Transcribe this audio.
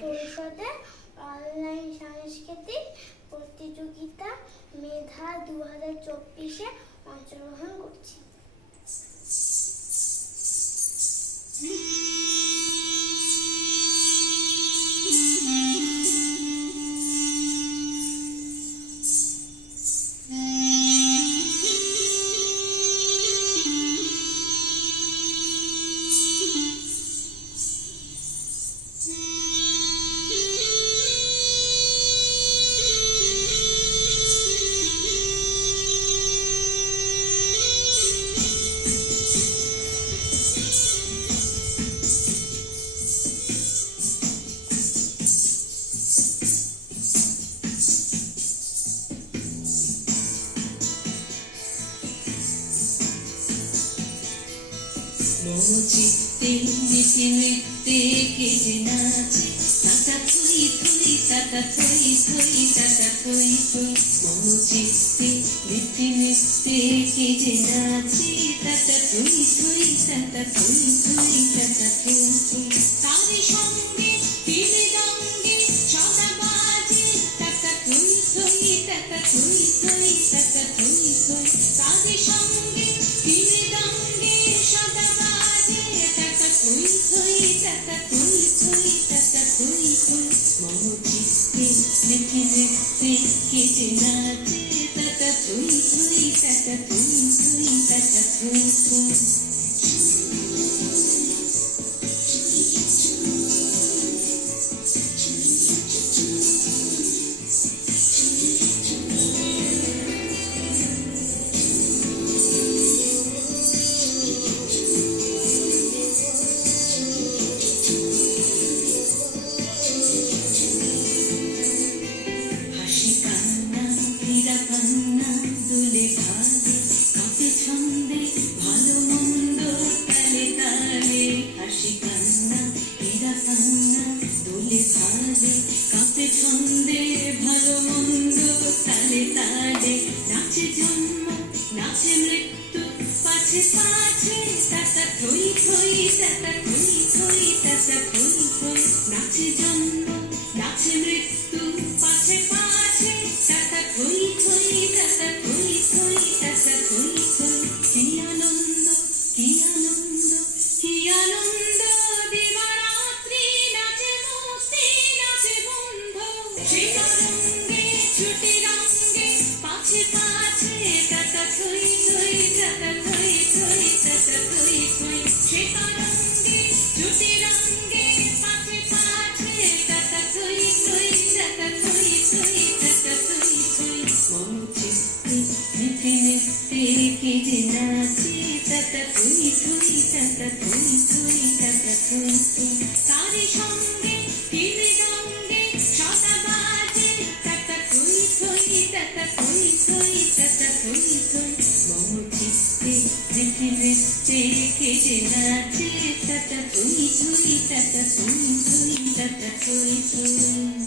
পরিষদের অনলাইন সাংস্কৃতিক প্রতিযোগিতা মেধা 2024-এ অংশগ্রহণ করছি। চিত্তে নীতি নৃত্যে কেটে নাচে তাতা থই থই তাতা থই থই তাতা থই থই মম চিত্তে নীতি নৃত্যে কেটে নাচে তাতা থই থই তাতা থই থই তাতা থই থই তারি সঙ্গে তিলে দঙ্গে সদা বাজে তাতা থই থই তাতা থই থই তাতা থই থই তারি সঙ্গে তিলে দঙ্গে সদা বাজে তাতা থই থই তাতা থই থই তাতা থই থই মম চিত্তে নীতি নৃত্যে কেটে নাচে তাতা থই থই তাতা থই থই তাতা থই থই দুলে ভালে কাঁপে ছন্দে ভালো মন্দ তালে তালে হাসি কান্না হীরা কান্না দুলে ভালে কাঁপে ছন্দে ভালো মন্দ তালে তালে নাচে জন্ম নাচে মৃত্যু পাছে পাছে তাতা থই থই তাতা থই থই তাতা থই থই নাচে জন্ম নাচে মৃত্যু পাছে পাছে তাতা থই থই তাতা থই থই তাতা থই থই কি আনন্দ কি আনন্দ কি আনন্দ দিবারাত্রি নাচে মুক্তি নাচে বন্ধ সে তরঙ্গে ছুটি রঙ্গে পাছে পাছে তাতা থই থই তাতা থই থই তাতা থই থই সে তরঙ্গে ছুটি রঙ্গে পাছে পাছে তাতা থই থই তাতা থই থই তাতা থই থই মম চিত্তে নীতি নৃত্যে কেটে নাচে তাতা থই থই তাতা থই থই তাতা থই থই তারি সঙ্গে তিলে দঙ্গে সদা বাজে তাতা থই থই তাতা থই থই তাতা থই থই মম চিত্তে নীতি নৃত্যে কেটে নাচে তাতা থই থই তাতা থই থই তাতা থই থই